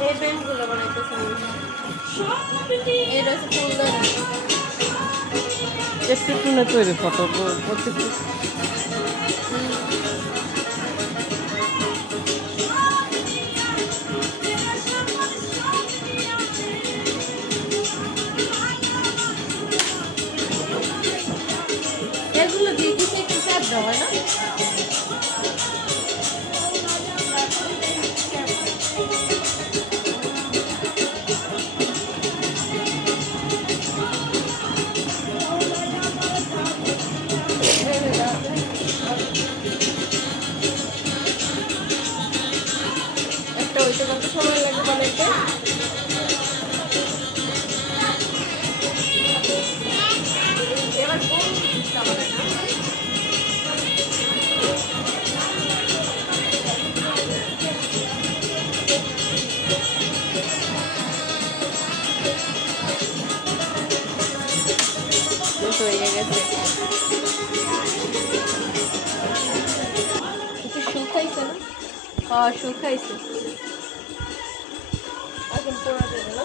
এই ব্যান্ডগুলো বানাইতেছে এটা হচ্ছে ফুলদানি একটু টুনে তৈরি ফটো প্রত্যেকটা এগুলো দিয়ে কিছু একটু চাপ দেওয়া হয় না একটা ওইটা কত সময় লাগে বানাইতে এবার কোন জিনিসটা বানায় না হয়ে গেছে একটু শুকাইছে না হ্যাঁ শুকাইছে এখন পোড়া দেবে না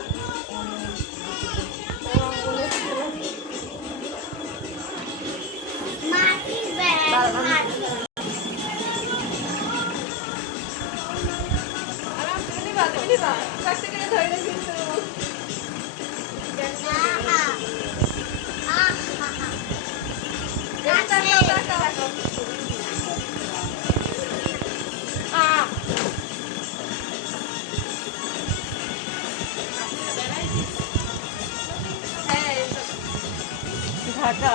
ঢাকা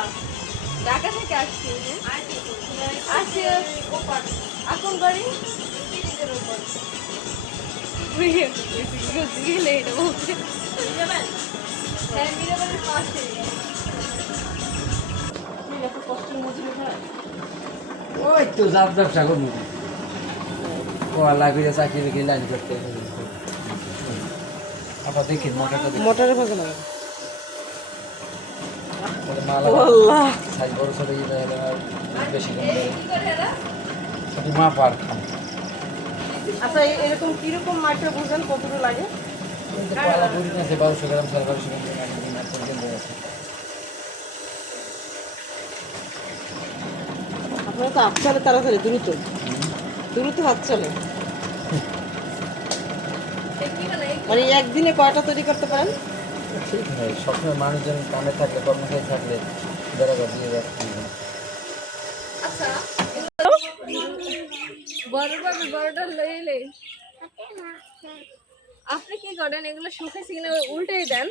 ঢাকা থেকে আসছি আসছি এখন বাড়ি গেলে এটা বলছে হ্যাঁ মিরাবাড়ির পাশে ওই তো যাব ব্যবসা করবো ও আল্লাহ করে চাকরি বিক্রি লাইন করতে আপনার দেখি মোটরটা দেখি মোটরে ভাগে না মালা সাইজ বড় ছোট বেশি মা পার আচ্ছা এরকম কিরকম মাটিটা বুঝেন কতটুকু লাগে পালা বুড়ি আছে 1200 গ্রাম 1200 গ্রাম আছে আপনারা তো হাত চলে তাড়াতাড়ি দ্রুত হাত চলে মানে একদিনে কয়টা তৈরি করতে পারেন ঠিক হয় সবসময় মানুষজন কামে থাকলে কর্মচারী থাকলে বেড়াবার দিয়ে যাচ্ছে আচ্ছা বড়টা লইলে আপনি কি করেন এগুলো শুকাইছে কিনা উল্টেই দেন